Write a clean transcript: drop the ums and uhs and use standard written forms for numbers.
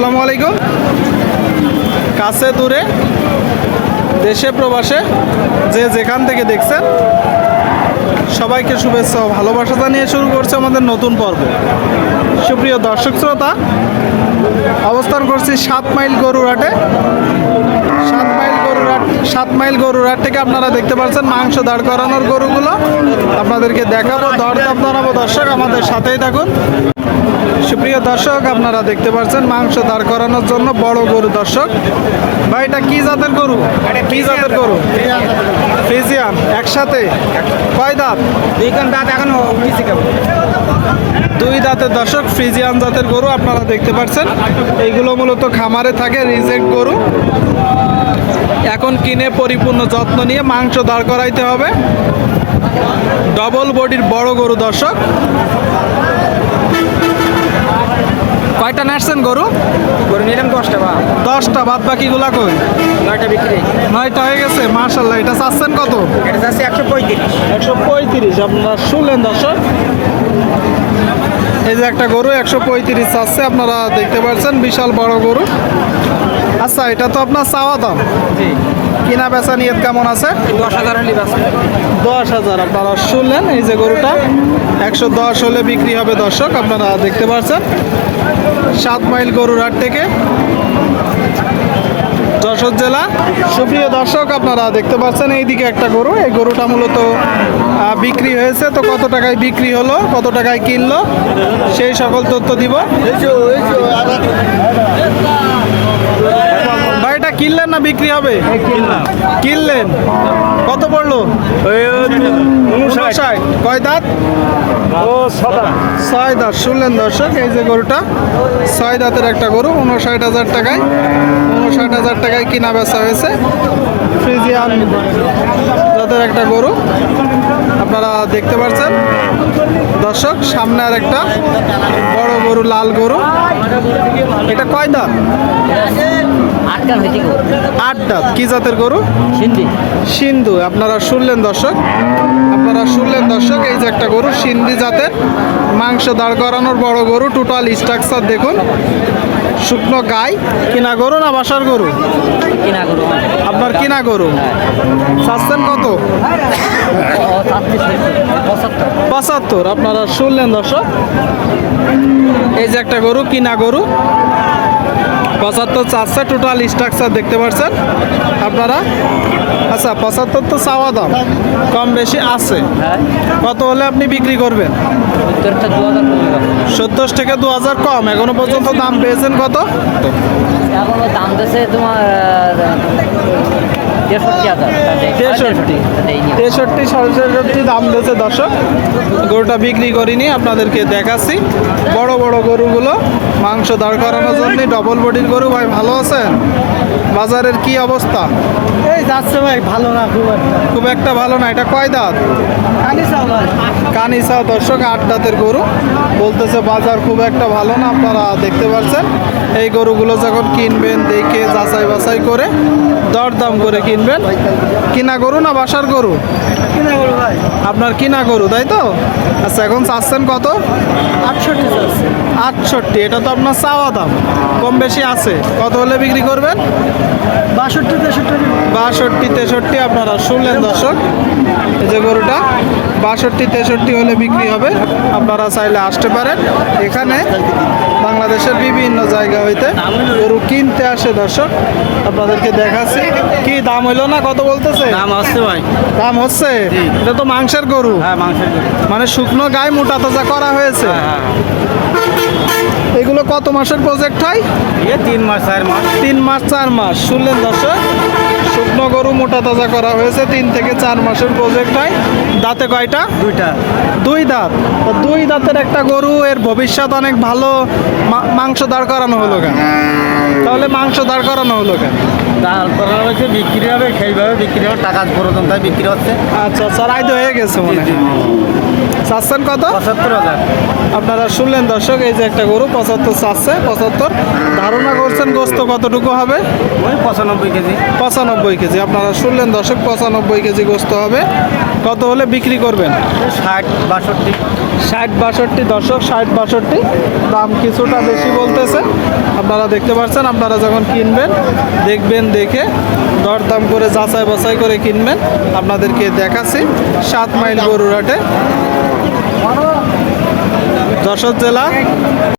আসসালামু আলাইকুম। কাছে দূরে দেশে প্রবাসে যে যেখান থেকে দেখছেন সবাইকে শুভেচ্ছা ও ভালোবাসা জানিয়ে শুরু করছে আমাদের নতুন পর্ব। সুপ্রিয় দর্শক শ্রোতা, অবস্থান করছি 7 মাইল গরুরহাটে। 7 মাইল গরুরহাট থেকে আপনারা দেখতে পাচ্ছেন মাংস দাঁড় করানোর গরুগুলো আপনাদেরকে দেখাবো, দরদাম জানাবো। দর্শক আমাদের সাথেই থাকুন। সুপ্রিয় দর্শক, আপনারা দেখতে পাচ্ছেন মাংস দাঁড় করানোর জন্য বড় গরু। দর্শক ভাই, এটা কি জাতের গরু? কি জাতের গরু? ফ্রিজিয়ান। একসাথে কয় দাঁত? দুই দাঁতের। দর্শক ফ্রিজিয়ান জাতের গরু আপনারা দেখতে পাচ্ছেন। এইগুলো মূলত খামারে থাকে, রিজেক্ট গরু। এখন কিনে পরিপূর্ণ যত্ন নিয়ে মাংস দাঁড় করাইতে হবে। ডবল বডির বড় গরু। দর্শক কয়টা নাচছেন গরু? গরু নিলাম 10টা। 10টা। বাদ বাকিগুলা কই? 9টা বিক্রি। 9টা হয়ে গেছে। মাশাআল্লাহ। এটা চাচ্ছেন কত? এটা যাচ্ছে 135। 135 আপনারা শুনলেন দর্শক। এই যে একটা গরু 135 চাচ্ছে, আপনারা দেখতে পাচ্ছেন। বিশাল বড় গরু। আচ্ছা, এটা তো আপনার চাওয়া দাম। জি। কিনা বেচা নিয়ত কেমন আছে? 10,000 হলে বাস। 10,000 আপনারা শুনলেন। এই যে গরুটা 110 হলে বিক্রি হবে। দর্শক আপনারা দেখতে পাচ্ছেন 7 মাইল গরুরহাট থেকে, যশোর জেলা। সুপ্রিয় দর্শক, আপনারা দেখতে পাচ্ছেন এইদিকে একটা গরু। এই গরুটা মূলত বিক্রি হয়েছে। তো কত টাকায় বিক্রি হলো, কত টাকায় কিনলো, সেই সকল তথ্য দিব। ভাই, এটা কিনলেন না বিক্রি হবে? কিনলেন। কত পড়লো? 59। কয় দাঁত? 6 দাঁত। শুনলেন দর্শক, এই যে গরুটা 6 দাঁতের একটা গরু। 59,000 টাকায়, 59,000 টাকায় কিনা বেচা হয়েছে। ফ্রিজিয়ান জাতের একটা গরু আপনারা দেখতে পাচ্ছেন। দর্শক সামনে আর একটা বড় গরু, লাল গরু। এটা কয় দাঁত? 8 দাঁত। কি জাতের গরু? সিন্ধু। আপনারা শুনলেন দর্শক, আপনারা শুনলেন দর্শক, এই যে একটা গরু সিন্ধি জাতের, মাংস দাঁড় করানোর বড় গরু। টোটাল স্ট্রাকচার দেখুন। শুকনো গাই। কিনা গরু না বাসার গরু? কিনা গরু। আপনার কিনা গরু। চাচ্ছেন কত? 75। আপনারা শুনলেন দর্শক, এই যে একটা গরু, কিনা গরু। 75 চাচ্ছে। টোটাল স্ট্রাকচার দেখতে পাচ্ছেন আপনারা। আচ্ছা, 75 তো চাওয়া দাম, কম বেশি আছে। কত হলে আপনি বিক্রি করবেন? 70 থেকে 2000 কম। এখনো পর্যন্ত দাম পেয়েছেন কত? এখনো দাম দিয়েছে তোমার 63, 67 দাম দিয়েছে। দর্শক গরুটা বিক্রি করিনি, আপনাদেরকে দেখাচ্ছি। বড় বড় গরুগুলো মাংস দাঁড় করানোর জন্য ডবল বডির গরু। ভাই ভালো আছেন? বাজারের কি অবস্থা? এই যাচ্ছে ভাই, ভালো না, খুব একটা ভালো না। এটা কয় দাঁত? কানিসাও। দর্শক 8 দাঁতের গরু। বলতেছে বাজার খুব একটা ভালো না। আপনারা দেখতে পাচ্ছেন এই গরুগুলো যখন কিনবেন দেখে যাচাই বাছাই করে দরদাম করে কিনবেন। কিনা গরু না বাসার গরু? কিনা গরু ভাই। আপনার কিনা গরু, তাই তো? আচ্ছা, এখন চাচ্ছেন কত? 68। এটা তো আপনার চাওয়া দাম, কম বেশি আছে। কত হলে বিক্রি করবেন? 62, 63। আপনারা শুনলেন দর্শক, এই যে গরুটা 62, 63 হলে বিক্রি হবে। আপনারা চাইলে আসতে পারেন। এখানে বাংলাদেশের বিভিন্ন জায়গা হইতে গরু কিনতে আসে। দর্শক আপনাদেরকে দেখাচ্ছি। কি দাম হইলো না? কত বলতেছে? দাম আসছে ভাই। দাম হচ্ছে? এটা তো মাংসের গরু। হ্যাঁ, মাংসের গরু। মানে শুকনো গায়ে মোটা তাজা করা হয়েছে। এগুলো কত মাসের প্রজেক্ট হয়? 3 মাস 4 মাস। 3 মাস 4 মাস। শুনলেন দর্শক, শুকনো গরু মোটা তাজা করা হয়েছে। 3 থেকে 4 মাসের প্রজেক্ট হয়। দাঁতে কয়টা? 2টা। 2 দাঁত। তো 2 দাঁতের একটা গরু, এর ভবিষ্যৎ অনেক ভালো। মাংস দাঁড় করানো হলো কেন? তাহলে মাংস দাঁড় করানো হলো কেন? দাঁড় করানো হয়েছে, বিক্রি হবে, সেইভাবে বিক্রি হবে। টাকা প্রয়োজন, তাই বিক্রি হচ্ছে। আচ্ছা, চড়াই তো হয়ে গেছে মনে হয়। চাচ্ছেন কত? 75,000। আপনারা শুনলেন দর্শক, এই যে একটা গরু 75 চাচ্ছে। 75 ধারণা করছেন গোস্ত কতটুকু হবে? ওই 95 কেজি। 95 কেজি। আপনারা শুনলেন দর্শক, 95 কেজি গোস্ত হবে। কত হলে বিক্রি করবেন? 60 62। 60 62 দর্শক, 60 62 দাম কিছুটা বেশি বলতেছে। আপনারা দেখতে পাচ্ছেন, আপনারা যখন কিনবেন দেখবেন, দেখে দরদাম করে যাচাই বাছাই করে কিনবেন। আপনাদেরকে দেখাচ্ছি 7 মাইল গরুর হাটে, যশোর জেলা।